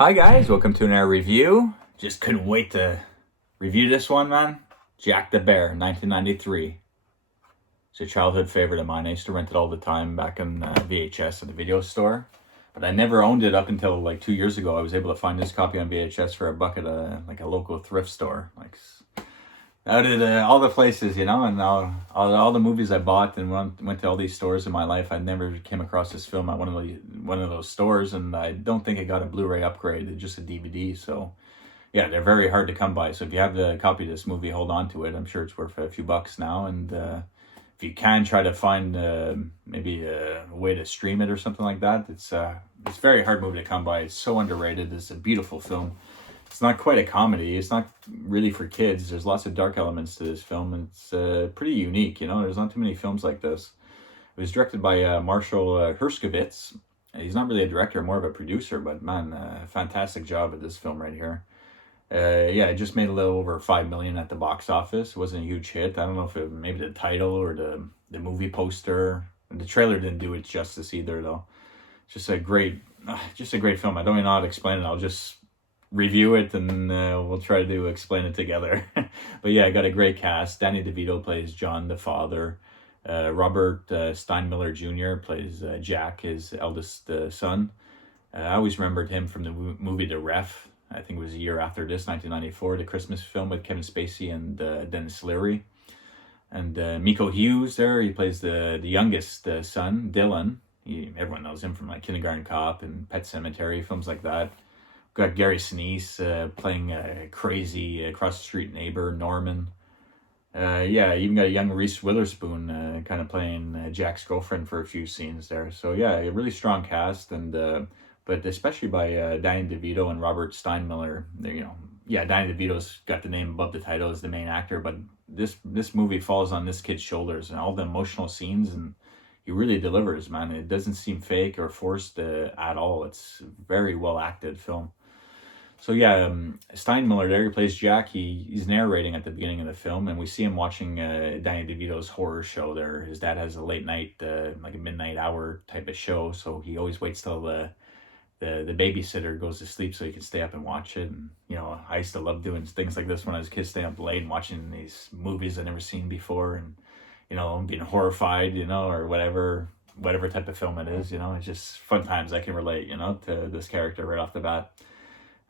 Hi guys, welcome to another review. Just couldn't wait to review this one, man. Jack the Bear, 1993. It's a childhood favorite of mine. I used to rent it all the time back in VHS at the video store. But I never owned it up until like 2 years ago. I was able to find this copy on VHS for a buck at a local thrift store. Out at all the places, and all the movies I bought and went to all these stores in my life, I never came across this film at one of those stores, and I don't think it got a Blu-ray upgrade. It's just a DVD. So yeah, they're very hard to come by. So if you have the copy of this movie, hold on to it. I'm sure it's worth a few bucks now. And if you can try to find maybe a way to stream it or something like that, it's a very hard movie to come by. It's so underrated. It's a beautiful film. It's not quite a comedy. It's not really for kids. There's lots of dark elements to this film, and it's pretty unique. There's not too many films like this. It was directed by Marshall Herskovitz. He's not really a director, more of a producer, but man, fantastic job at this film right here. Yeah, it just made a little over 5 million at the box office. It wasn't a huge hit. I don't know if maybe the title or the movie poster. The trailer didn't do it justice either, though. Just a great film. I don't even know how to explain it. I'll just review it and we'll try to explain it together. But yeah, I got a great cast. Danny Devito plays John the father. Robert Steinmiller Jr. plays Jack, his eldest son. I always remembered him from the movie The Ref. I think it was a year after this, 1994, the Christmas film with Kevin Spacey and Dennis Leary. And Miko Hughes there, he plays the youngest son, Dylan. Everyone knows him from like Kindergarten Cop and Pet Sematary, films like that. Got Gary Sinise playing a crazy across the street neighbor, Norman. Yeah, even got a young Reese Witherspoon kind of playing Jack's girlfriend for a few scenes there. So yeah, a really strong cast, and but especially by Danny DeVito and Robert Steinmiller. Yeah, Danny DeVito's got the name above the title as the main actor, but this movie falls on this kid's shoulders and all the emotional scenes, and he really delivers, man. It doesn't seem fake or forced at all. It's a very well acted film. So yeah, Steinmiller there, he plays Jack. He's narrating at the beginning of the film, and we see him watching Danny DeVito's horror show there. His dad has a late night, like a midnight hour type of show, so he always waits till the babysitter goes to sleep so he can stay up and watch it. And I used to love doing things like this when I was a kid, staying up late and watching these movies I'd never seen before, and being horrified, or whatever type of film it is. It's just fun times. I can relate, to this character right off the bat.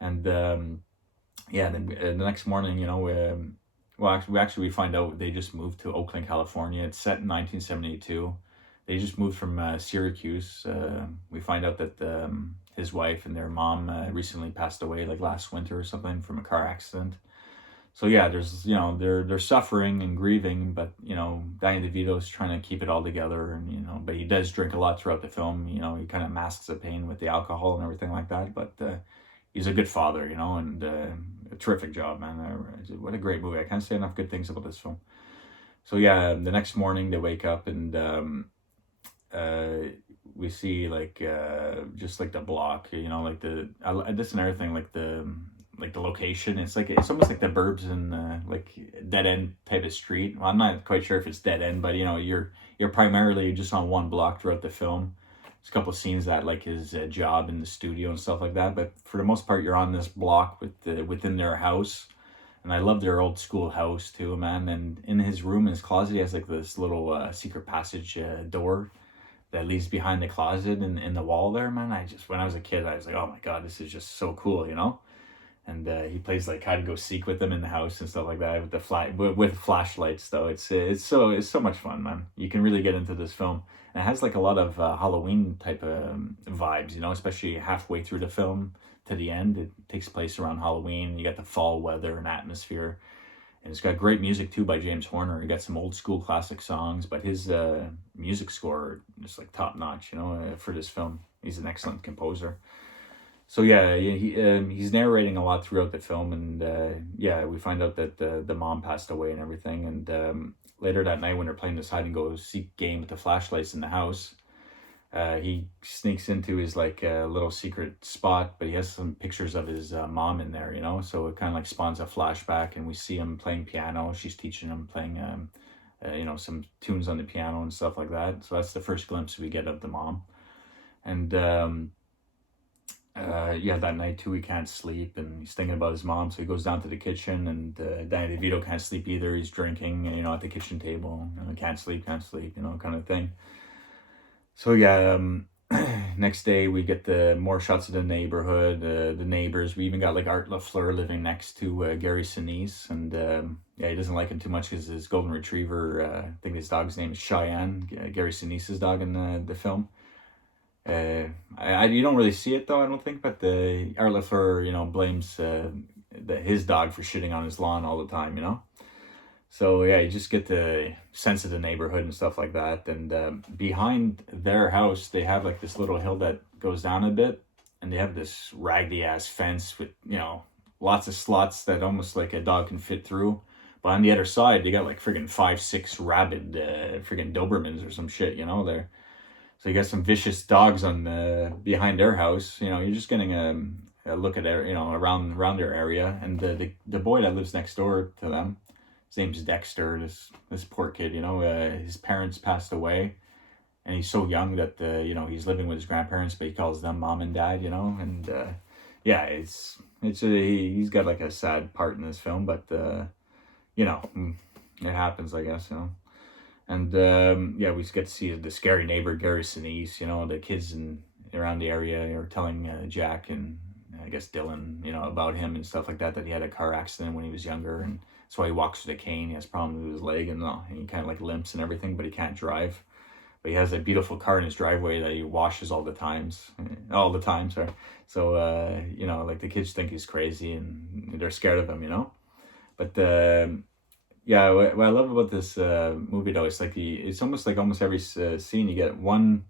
And yeah, then the next morning, we find out they just moved to Oakland, California. It's set in 1972. They just moved from Syracuse. We find out that his wife and their mom recently passed away, like last winter or something, from a car accident. So yeah, there's they're suffering and grieving, but Danny DeVito's trying to keep it all together, and but he does drink a lot throughout the film. He kind of masks the pain with the alcohol and everything like that, but he's a good father, and a terrific job, man. What a great movie. I can't say enough good things about this film. So yeah, the next morning they wake up, and we see just like the block, that's another thing, like the location. It's almost like the Burbs and like dead end type of street. Well, I'm not quite sure if it's dead end, but you're primarily just on one block throughout the film. There's a couple of scenes that like his job in the studio and stuff like that, but for the most part you're on this block within their house. And I love their old school house too, man. And in his room, in his closet, he has like this little secret passage door that leads behind the closet in the wall there, man. When I was a kid, I was like, oh my god, this is just so cool, And he plays like hide and go seek with them in the house and stuff like that with flashlights. Though it's so much fun, man. You can really get into this film. And it has like a lot of Halloween type of vibes, especially halfway through the film to the end. It takes place around Halloween. You got the fall weather and atmosphere. And it's got great music too by James Horner. You got some old school classic songs, but his music score is like top notch, for this film. He's an excellent composer. So yeah, he's narrating a lot throughout the film, and yeah, we find out that the mom passed away and everything. And later that night, when they're playing this hide and go seek game with the flashlights in the house, he sneaks into his like little secret spot, but he has some pictures of his mom in there, So it kind of like spawns a flashback, and we see him playing piano. She's teaching him playing, some tunes on the piano and stuff like that. So that's the first glimpse we get of the mom, and yeah, that night too, he can't sleep and he's thinking about his mom. So he goes down to the kitchen, and Danny DeVito can't sleep either. He's drinking, at the kitchen table. Can't sleep, kind of thing. So yeah, next day we get the more shots of the neighborhood, the neighbors. We even got like Art LaFleur living next to Gary Sinise, and yeah, he doesn't like him too much because his golden retriever, I think his dog's name is Cheyenne, Gary Sinise's dog in the film. You don't really see it though, I don't think, but the Art LaFleur, blames his dog for shitting on his lawn all the time. So yeah, you just get the sense of the neighborhood and stuff like that. And behind their house, they have like this little hill that goes down a bit, and they have this raggedy ass fence with lots of slots that almost like a dog can fit through. But on the other side, they got like friggin' 5-6 rabid friggin' Dobermans or some shit, there. So you got some vicious dogs on behind their house. You're just getting a look at around their area, and the boy that lives next door to them. His name's Dexter. This poor kid. His parents passed away, and he's so young that he's living with his grandparents, but he calls them mom and dad. And yeah, he's got like a sad part in this film, but it happens, I guess. And yeah, we get to see the scary neighbor Gary Sinise. The kids around the area are telling Jack and I guess Dylan, about him and stuff like that. That he had a car accident when he was younger, and that's why he walks with a cane. He has problems with his leg, and he kind of like limps and everything, but he can't drive. But he has a beautiful car in his driveway that he washes all the time. Sorry. So like the kids think he's crazy, and they're scared of him. But yeah, what I love about this movie though, it's like it's almost like almost every scene you get one,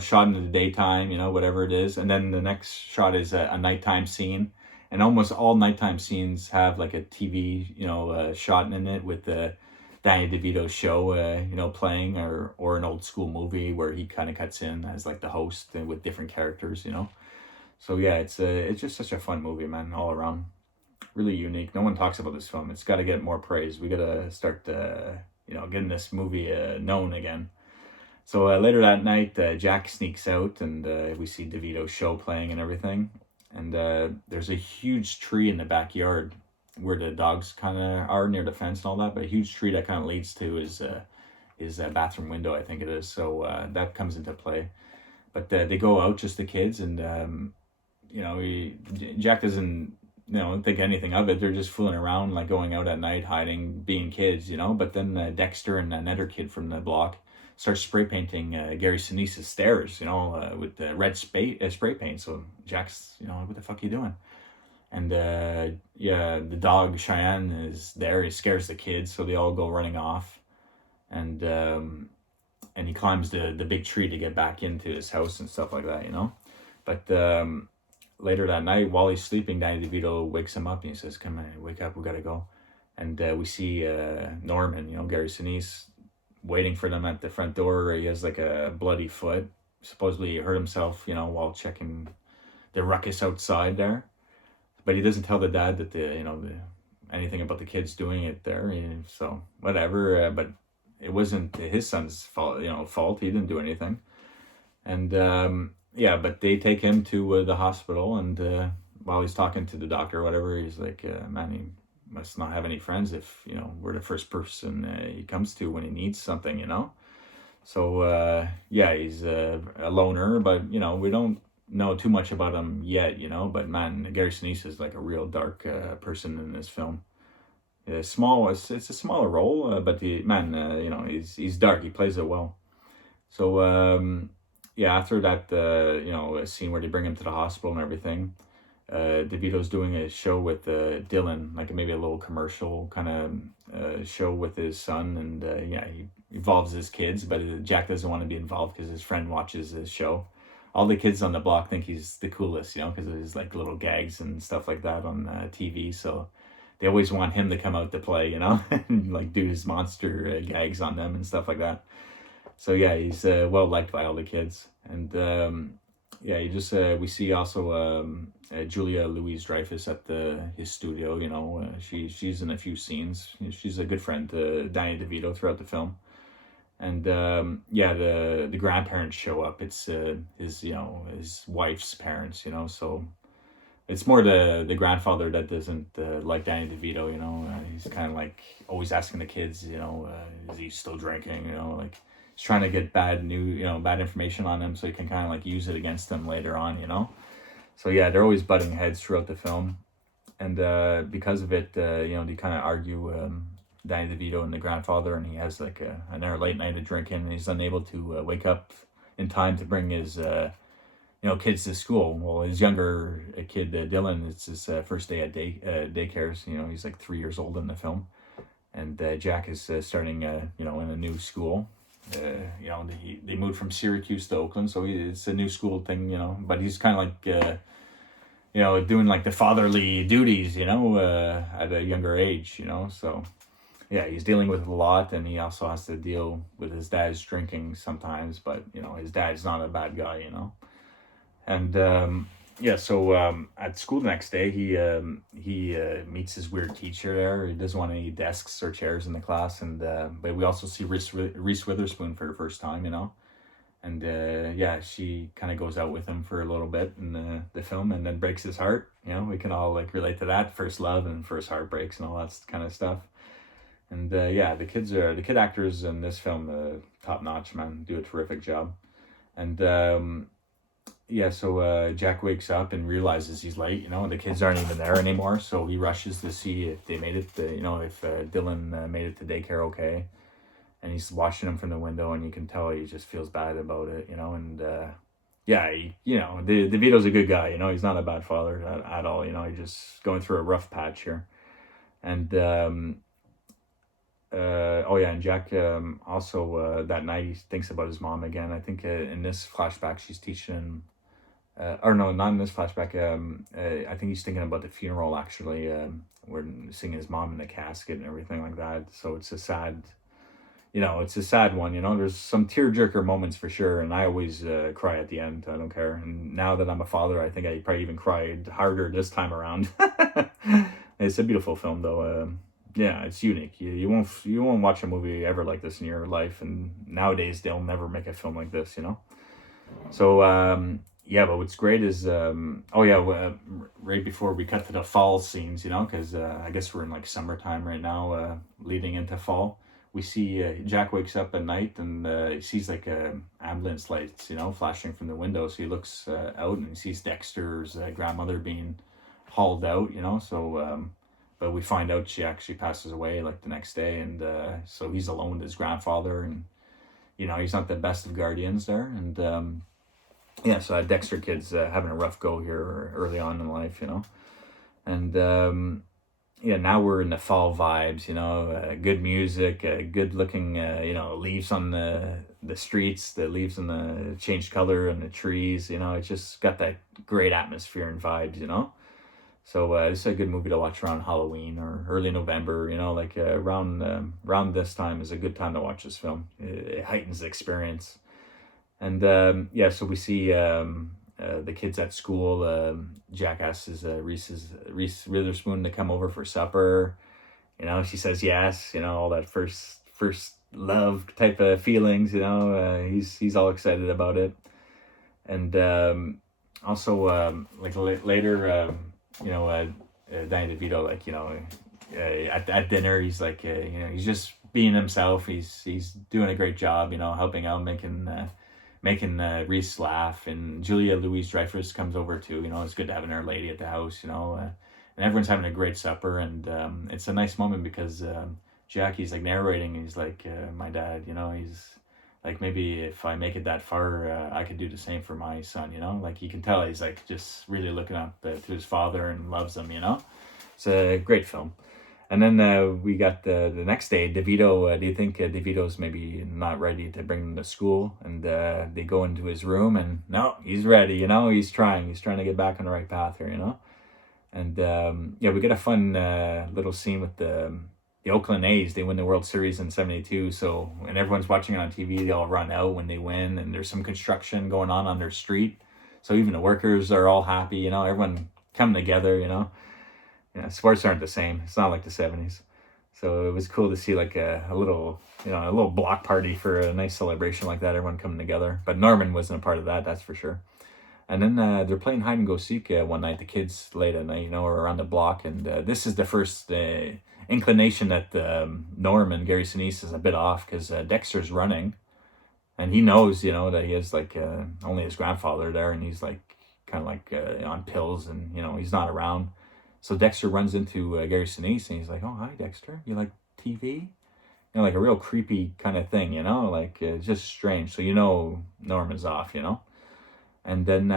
shot in the daytime, whatever it is, and then the next shot is a nighttime scene, and almost all nighttime scenes have like a TV, shot in it with the Danny DeVito show, playing, or an old school movie where he kind of cuts in as like the host with different characters. So yeah, it's just such a fun movie, man, all around. Really unique. No one talks about this film. It's got to get more praise. We got to start, getting this movie known again. So later that night, Jack sneaks out, and we see DeVito's show playing and everything. And there's a huge tree in the backyard where the dogs kind of are near the fence and all that. But a huge tree that kind of leads to his bathroom window, I think it is. So that comes into play. But they go out, just the kids, and Jack doesn't think anything of it. They're just fooling around, like going out at night, hiding, being kids, But then Dexter and another kid from the block start spray painting Gary Sinise's stairs, with the red spray paint. So Jack's, what the fuck are you doing? And yeah, the dog Cheyenne is there. He scares the kids, so they all go running off. And he climbs the big tree to get back into his house and stuff like that, But later that night, while he's sleeping, Danny DeVito wakes him up and he says, "Come on, wake up, we gotta go." And we see Norman, Gary Sinise, waiting for them at the front door. He has like a bloody foot. Supposedly he hurt himself, while checking the ruckus outside there. But he doesn't tell the dad that anything about the kids doing it there. So whatever. But it wasn't his son's fault. He didn't do anything. And yeah, but they take him to the hospital, and while he's talking to the doctor or whatever, he's like, man, he must not have any friends if, we're the first person he comes to when he needs something, So, yeah, he's a loner, but, we don't know too much about him yet, but man, Gary Sinise is like a real dark person in this film. It's a smaller role, but the man, he's dark, he plays it well. So, yeah, after that, a scene where they bring him to the hospital and everything, DeVito's doing a show with Dylan, like maybe a little commercial kind of show with his son, and yeah, he involves his kids, but Jack doesn't want to be involved because his friend watches his show. All the kids on the block think he's the coolest, because of his like little gags and stuff like that on TV, so they always want him to come out to play, and like do his monster gags on them and stuff like that. So yeah, he's well liked by all the kids, and yeah, we see also Julia Louis-Dreyfus at his studio. She's in a few scenes. She's a good friend to Danny DeVito throughout the film, And yeah, the grandparents show up. It's his, you know, his wife's parents, you know. So it's more the grandfather that doesn't like Danny DeVito, you know. He's kind of like always asking the kids, you know, is he still drinking, you know, like he's trying to get bad information on him so he can kind of like use it against them later on, you know. So yeah, they're always butting heads throughout the film, and because of it, you know, they kind of argue, Danny DeVito and the grandfather, and he has like an hour late night of drinking, and he's unable to wake up in time to bring his you know, kids to school. Well, his younger kid, Dylan, it's his first day at daycare. You know, he's like 3 years old in the film, and Jack is starting, you know, in a new school. You know, they moved from Syracuse to Oakland, so it's a new school thing, you know. But he's kind of like, you know, doing like the fatherly duties, you know, at a younger age, you know. So yeah, he's dealing with a lot, and he also has to deal with his dad's drinking sometimes. But you know, his dad's not a bad guy, you know. And yeah, so at school the next day, he meets his weird teacher there. He doesn't want any desks or chairs in the class, and but we also see Reese Witherspoon for the first time, you know. And yeah, she kind of goes out with him for a little bit in the film, and then breaks his heart. You know, we can all like relate to that, first love and first heartbreaks and all that kind of stuff. And yeah, the kid actors in this film, top notch, man, do a terrific job. And yeah, so Jack wakes up and realizes he's late, you know, and the kids aren't even there anymore. So he rushes to see if they made it, you know, if Dylan made it to daycare okay. And he's watching him from the window, and you can tell he just feels bad about it, you know. And yeah, you know, DeVito's a good guy, you know. He's not a bad father at all, you know. He's just going through a rough patch here. And oh yeah, and Jack also that night he thinks about his mom again. I think in this flashback she's teaching him, or no, not in this flashback. I think he's thinking about the funeral actually, where seeing his mom in the casket and everything like that. So it's a sad, you know, it's a sad one. You know, there's some tearjerker moments for sure, and I always cry at the end. I don't care. And now that I'm a father, I think I probably even cried harder this time around. It's a beautiful film though. Yeah, it's unique. You won't watch a movie ever like this in your life, and nowadays they'll never make a film like this, you know. So yeah, but what's great is oh yeah, right before we cut to the fall scenes, you know, because I guess we're in like summertime right now, leading into fall. We see Jack wakes up at night, and he sees like ambulance lights, you know, flashing from the window. So he looks out and he sees Dexter's grandmother being hauled out, you know. So but we find out she actually passes away like the next day, and so he's alone with his grandfather, and you know, he's not the best of guardians there. And yeah, so that Dexter kid's having a rough go here early on in life, you know. And yeah, now we're in the fall vibes, you know, good music, good looking, you know, leaves on the streets, the leaves in the changed color and the trees, you know. It's just got that great atmosphere and vibes, you know. So it's a good movie to watch around Halloween or early November, you know, like around this time is a good time to watch this film. It heightens the experience. And yeah, so we see the kids at school. Jack asks Reese Witherspoon to come over for supper. You know, she says yes. You know, all that first love type of feelings. You know, he's all excited about it. And also like later. You know, Danny DeVito, like, you know, at dinner, he's like, you know, he's just being himself. He's doing a great job, you know, helping out, making Reese laugh. And Julia Louis-Dreyfus comes over too. You know, it's good to have an Our Lady at the house, you know, and everyone's having a great supper. And it's a nice moment because Jackie's like narrating. He's like, my dad, you know, he's like, maybe if I make it that far, I could do the same for my son, you know? Like, you can tell he's, like, just really looking up to his father and loves him, you know? It's a great film. And then we got the next day, DeVito, do you think DeVito's maybe not ready to bring him to school? And they go into his room, and no, he's ready, you know? He's trying to get back on the right path here, you know? And yeah, we get a fun little scene with the Oakland A's. They win the World Series in '72. So when everyone's watching it on TV, they all run out when they win, and there's some construction going on their street. So even the workers are all happy, you know, everyone coming together, you know. Yeah, sports aren't the same. It's not like the '70s. So it was cool to see like a little, a little block party for a nice celebration like that, everyone coming together. But Norman wasn't a part of that, that's for sure. And then they're playing hide and go seek one night, the kids late at night, or around the block. And this is the first inclination that Norm and Gary Sinise is a bit off, because Dexter's running, and he knows, that he has like only his grandfather there, and he's like kind of like on pills, and he's not around. So Dexter runs into Gary Sinise, and he's like, "Oh, hi, Dexter. You like TV?" Like a real creepy kind of thing, like just strange. So Norm is off, And then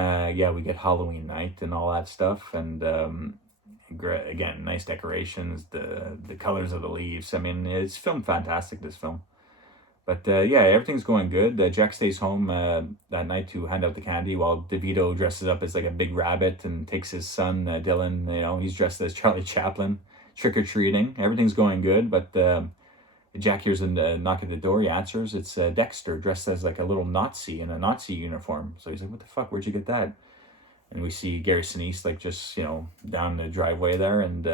we get Halloween night and all that stuff, and again, nice decorations, the colors of the leaves. I mean, it's filmed fantastic, this film. But everything's going good. Jack stays home that night to hand out the candy, while DeVito dresses up as like a big rabbit and takes his son Dylan. He's dressed as Charlie Chaplin, trick or treating. Everything's going good, but Jack hears a knock at the door. He answers. It's Dexter, dressed as like a little Nazi in a Nazi uniform. So he's like, "What the fuck? Where'd you get that?" And we see Gary Sinise like just down the driveway there, and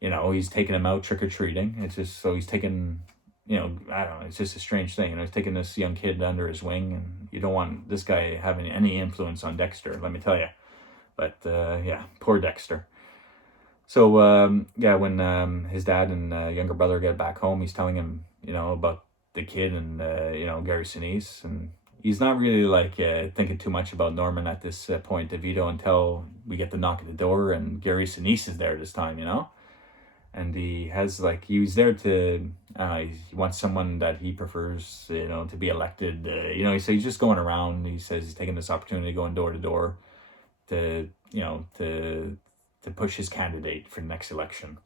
he's taking him out trick or treating. It's just so he's taking. I don't know, it's just a strange thing. He's taking this young kid under his wing, and you don't want this guy having any influence on Dexter, let me tell you. But poor Dexter. So when his dad and younger brother get back home, he's telling him, about the kid and Gary Sinise, and he's not really like thinking too much about Norman at this point, DeVito, until we get the knock at the door, and Gary Sinise is there this time, and he has he was there to he wants someone that he prefers to be elected, so he's just going around. He says he's taking this opportunity going door to door to to push his candidate for the next election.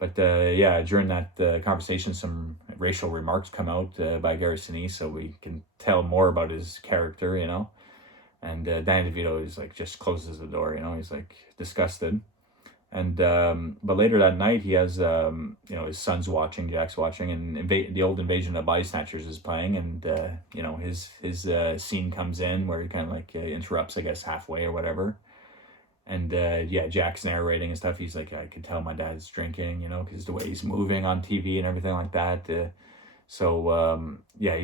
But during that conversation, some racial remarks come out by Gary Sinise, so we can tell more about his character, and Danny Devito is just closes the door, he's disgusted. And but later that night, he has his son's watching, Jack's watching, and the old Invasion of Body Snatchers is playing, and his scene comes in where he kind of interrupts, I guess, halfway or whatever. And Jack's narrating and stuff. He's like, "I could tell my dad's drinking, because the way he's moving on TV and everything like that." He's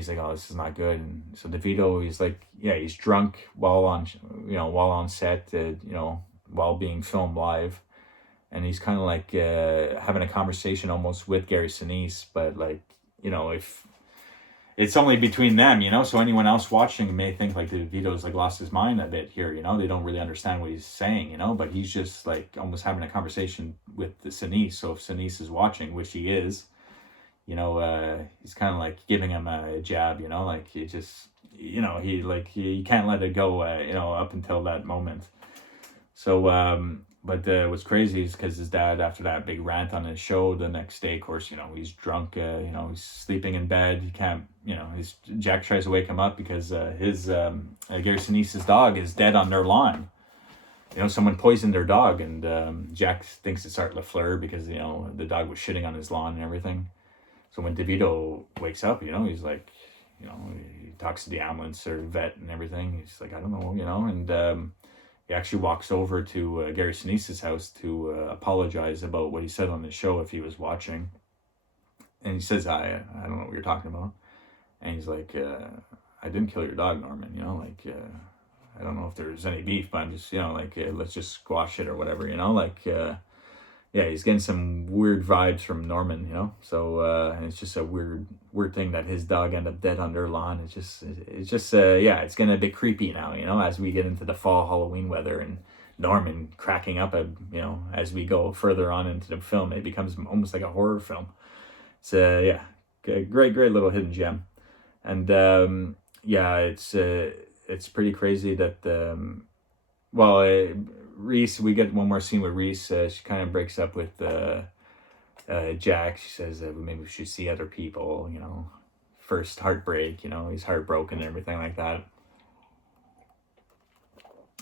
like, "Oh, this is not good." And so DeVito, he's like, he's drunk while on set, while being filmed live. And he's kind of having a conversation almost with Gary Sinise, but if it's only between them, so anyone else watching may think DeVito's lost his mind a bit here, they don't really understand what he's saying, but he's just almost having a conversation with the Sinise. So if Sinise is watching, which he is, he's kind of giving him a jab, he just, he can't let it go, up until that moment. So, but what's crazy is because his dad, after that big rant on his show the next day, of course, he's drunk, he's sleeping in bed. He can't, Jack tries to wake him up because his Gary Sinise's dog is dead on their lawn. Someone poisoned their dog, and Jack thinks it's Art LaFleur because, the dog was shitting on his lawn and everything. So when DeVito wakes up, he's like, he talks to the ambulance or vet and everything. He's like, "I don't know," and he actually walks over to Gary Sinise's house to apologize about what he said on the show if he was watching. And he says, I don't know what you're talking about. And he's like, "I didn't kill your dog, Norman, I don't know if there's any beef, but I'm just, let's just squash it or whatever, he's getting some weird vibes from Norman, so and it's just a weird thing that his dog ended up dead on their lawn. It's just it's getting a bit creepy now, as we get into the fall Halloween weather, and Norman cracking up as we go further on into the film. It becomes almost like a horror film. It's a great little hidden gem. And it's pretty crazy that Reese, we get one more scene with Reese. She kind of breaks up with Jack. She says maybe we should see other people, first heartbreak, he's heartbroken and everything like that.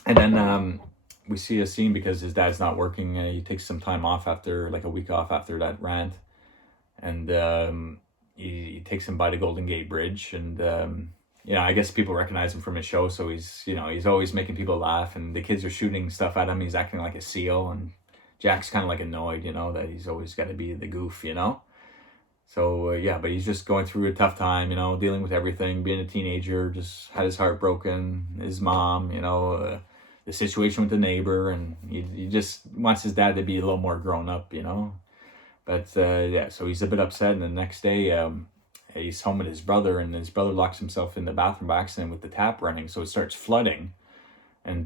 And then we see a scene because his dad's not working. He takes some time off after, a week off after that rant. And he takes him by the Golden Gate Bridge, and I guess people recognize him from his show, so he's always making people laugh, and the kids are shooting stuff at him. He's acting like a seal, and Jack's kind of like annoyed, that he's always got to be the goof, So, yeah, but he's just going through a tough time, dealing with everything, being a teenager, just had his heart broken, his mom, the situation with the neighbor, and he just wants his dad to be a little more grown up, But, yeah, so he's a bit upset, and the next day, he's home with his brother, and his brother locks himself in the bathroom by accident with the tap running, so it starts flooding, and,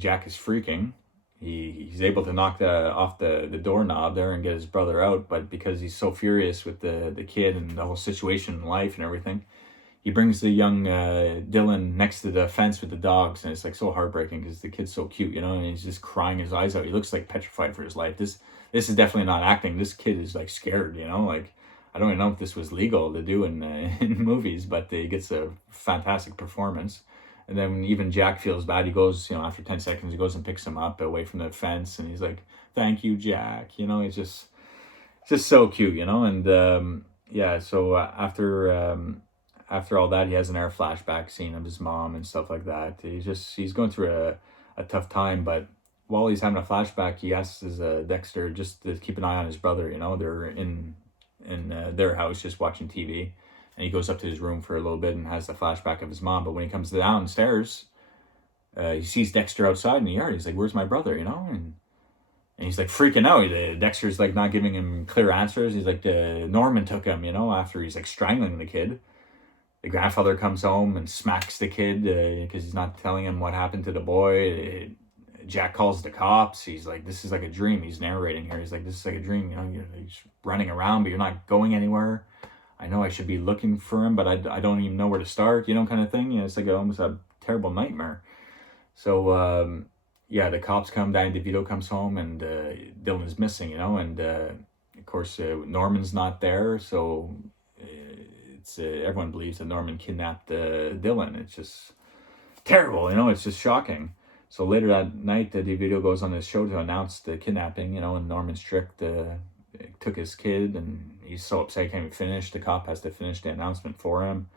Jack is freaking. He's able to knock off the doorknob there and get his brother out, but because he's so furious with the kid and the whole situation in life and everything, he brings the young Dylan next to the fence with the dogs, and it's like so heartbreaking because the kid's so cute, and he's just crying his eyes out. He looks like petrified for his life. This is definitely not acting. This kid is like scared, like I don't even know if this was legal to do in in movies, but he gets a fantastic performance. And then even Jack feels bad. He goes, after 10 seconds, he goes and picks him up away from the fence. And he's like, thank you, Jack. He's just so cute, And yeah, so after all that, he has an air flashback scene of his mom and stuff like that. He's going through a tough time. But while he's having a flashback, he asks his Dexter just to keep an eye on his brother. They're in their house just watching TV. And he goes up to his room for a little bit and has the flashback of his mom. But when he comes downstairs, he sees Dexter outside in the yard. He's like, where's my brother, And he's like freaking out. Dexter's like not giving him clear answers. He's like, Norman took him, after he's like strangling the kid. The grandfather comes home and smacks the kid because he's not telling him what happened to the boy. Jack calls the cops. He's like, this is like a dream. He's narrating here. He's like, this is like a dream. He's running around, but you're not going anywhere. I know I should be looking for him, but I don't even know where to start, kind of thing. It's like almost a terrible nightmare. So, yeah, the cops come, Danny DeVito comes home, and Dylan is missing, and of course, Norman's not there, so it's everyone believes that Norman kidnapped Dylan. It's just terrible, it's just shocking. So later that night, DeVito goes on his show to announce the kidnapping, and Norman's tricked took his kid, and he's so upset he can't even finish. The cop has to finish the announcement for him.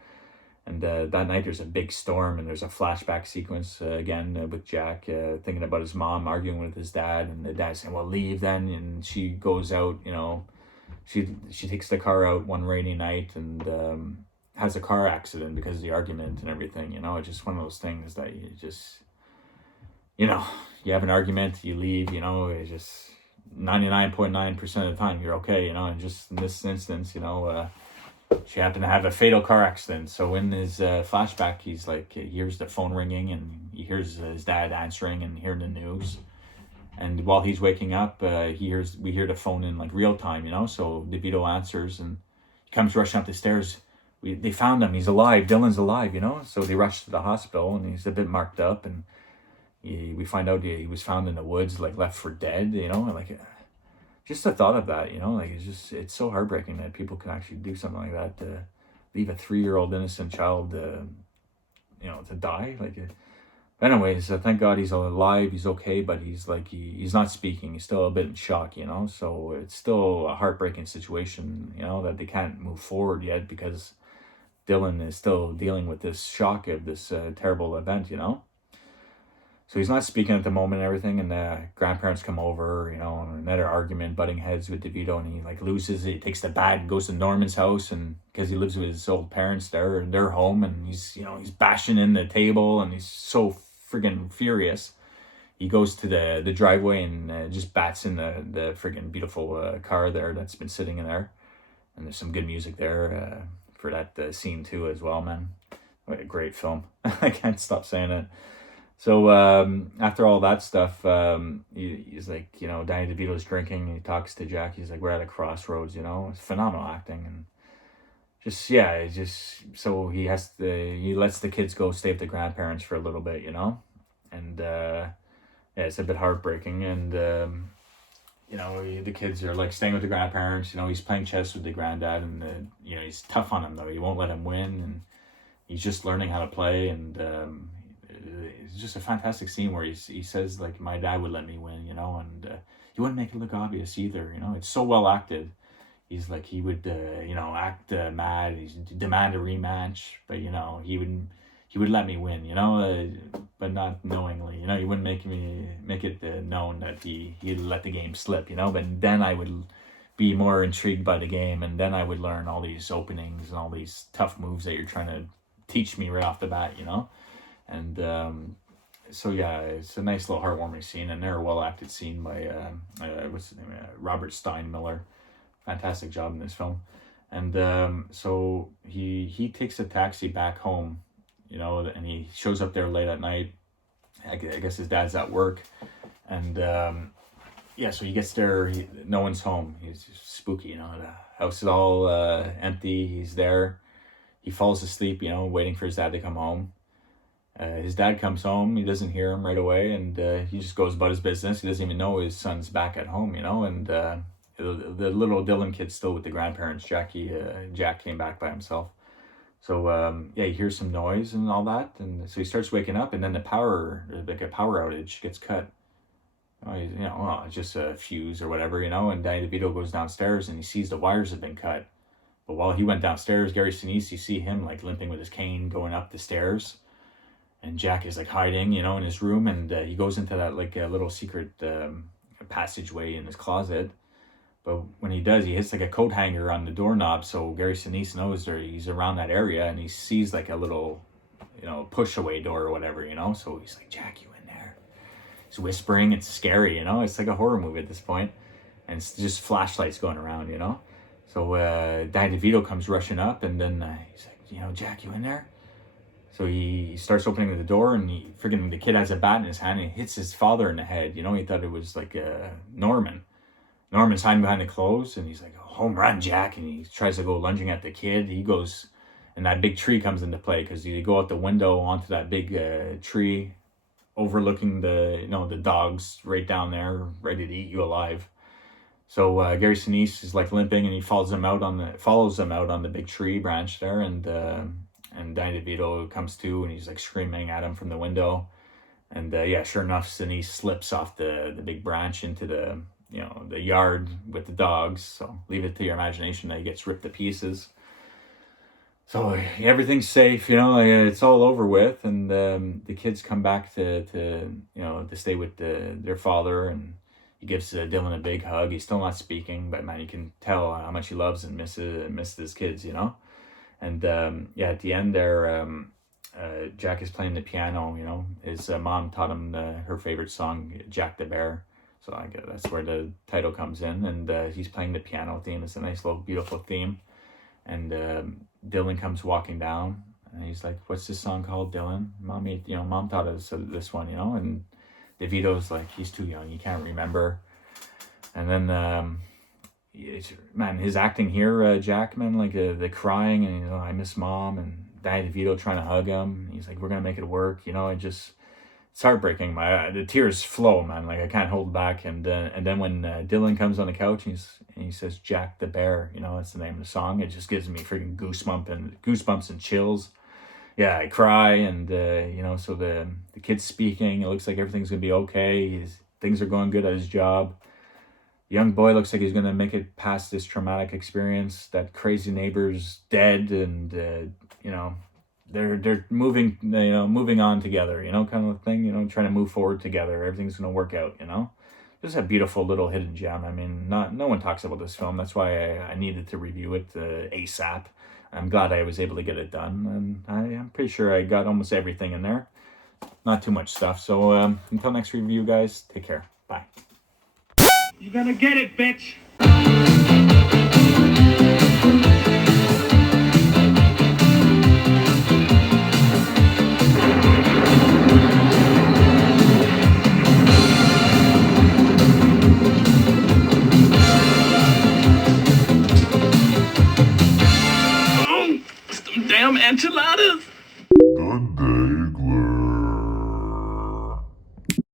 And that night there's a big storm, and there's a flashback sequence again with Jack thinking about his mom arguing with his dad, and the dad saying, well, leave then. And she goes out, she takes the car out one rainy night and has a car accident because of the argument and everything. It's just one of those things that you just, you have an argument, you leave, it's just 99.9% of the time you're okay, and just in this instance, she happened to have a fatal car accident. So in his flashback, he's like, he hears the phone ringing, and he hears his dad answering and hearing the news. And while he's waking up, we hear the phone in like real time, so DeVito answers, and he comes rushing up the stairs. They found him, he's alive, Dylan's alive, so they rush to the hospital, and he's a bit marked up, and we find out he was found in the woods, like left for dead, like just the thought of that, like it's so heartbreaking that people can actually do something like that, to leave a 3-year-old innocent child, to die. Anyways, thank God he's alive, he's okay, but he's like, he's not speaking, he's still a bit in shock, so it's still a heartbreaking situation, that they can't move forward yet because Dylan is still dealing with this shock of this terrible event, So he's not speaking at the moment and everything, and the grandparents come over, another argument, butting heads with DeVito, and he like loses it. He takes the bat and goes to Norman's house, and because he lives with his old parents there, their home, and he's bashing in the table, and he's so friggin' furious. He goes to the driveway and just bats in the friggin' beautiful car there that's been sitting in there, and there's some good music there for that scene too as well, man. What a great film. I can't stop saying it. So after all that stuff, he's like, Danny DeVito's drinking. He talks to Jack. He's like, we're at a crossroads, It's phenomenal acting. And so he lets the kids go stay with the grandparents for a little bit, And yeah, it's a bit heartbreaking. And, the kids are like staying with the grandparents. He's playing chess with the granddad. And, he's tough on him, though. He won't let him win. And he's just learning how to play. And it's just a fantastic scene where he says, like, my dad would let me win, and he wouldn't make it look obvious either, It's so well acted. He's like, he would, act mad, he'd demand a rematch, but, he he would let me win, but not knowingly. He wouldn't make it known that he let the game slip, But then I would be more intrigued by the game, and then I would learn all these openings and all these tough moves that you're trying to teach me right off the bat, And so yeah, it's a nice little heartwarming scene, and they're a well-acted scene by what's his name, Robert Steinmiller. Fantastic job in this film. And so he takes a taxi back home, and he shows up there late at night. I guess his dad's at work, and yeah, so he gets there. No one's home. He's spooky, the house is all empty. He's there. He falls asleep, waiting for his dad to come home. His dad comes home. He doesn't hear him right away, and he just goes about his business. He doesn't even know his son's back at home, and the little Dylan kid's still with the grandparents. Jack came back by himself. So yeah, he hears some noise and all that, and so he starts waking up, and then a power outage gets cut. It's just a fuse or whatever, and Danny DeVito goes downstairs and he sees the wires have been cut. But while he went downstairs, Gary Sinise, you see him like limping with his cane going up the stairs. And Jack is like hiding, in his room, and he goes into that like a little secret passageway in his closet. But when he does, he hits like a coat hanger on the doorknob, so Gary Sinise knows he's around that area, and he sees like a little, push away door or whatever, So he's like, Jack, you in there? He's whispering. It's scary, It's like a horror movie at this point, and it's just flashlights going around, So Danny DeVito comes rushing up, and then he's like, Jack, you in there? So he starts opening the door, and the kid has a bat in his hand, and he hits his father in the head. He thought it was like Norman. Norman's hiding behind the clothes, and he's like, home run, Jack. And he tries to go lunging at the kid. He goes, and that big tree comes into play, because you go out the window onto that big tree overlooking the dogs right down there, ready to eat you alive. So Gary Sinise is like limping, and he follows him out on the big tree branch there, and Danny DeVito comes to, and he's like screaming at him from the window. And yeah, sure enough, Sinise slips off the big branch into the yard with the dogs. So leave it to your imagination that he gets ripped to pieces. So everything's safe, it's all over with, and the kids come back to stay with their father, and he gives Dylan a big hug. He's still not speaking, but man, you can tell how much he loves and misses his kids, And yeah, at the end there, Jack is playing the piano. His mom taught him her favorite song, Jack the Bear. So I guess that's where the title comes in, and he's playing the piano theme. It's a nice little beautiful theme. And Dylan comes walking down, and he's like, "What's this song called, Dylan? Mom taught us this one, And DeVito's like, he's too young, he can't remember." And then his acting here, Jackman, like the crying, and I miss mom, and Danny DeVito trying to hug him. He's like, we're gonna make it work, it's heartbreaking. The tears flow, man. Like I can't hold back. And then when Dylan comes on the couch and he says Jack the Bear, that's the name of the song. It just gives me freaking goosebumps and chills. Yeah, I cry, and so the kid's speaking. It looks like everything's gonna be okay. Things are going good at his job. Young boy looks like he's going to make it past this traumatic experience. That crazy neighbor's dead, and they're moving on together, kind of thing, trying to move forward together. Everything's going to work out, Just a beautiful little hidden gem. I mean, no one talks about this film. That's why I needed to review it ASAP. I'm glad I was able to get it done, and I'm pretty sure I got almost everything in there. Not too much stuff. So until next review, guys, take care. Bye. You gotta get it, bitch! Some damn enchiladas!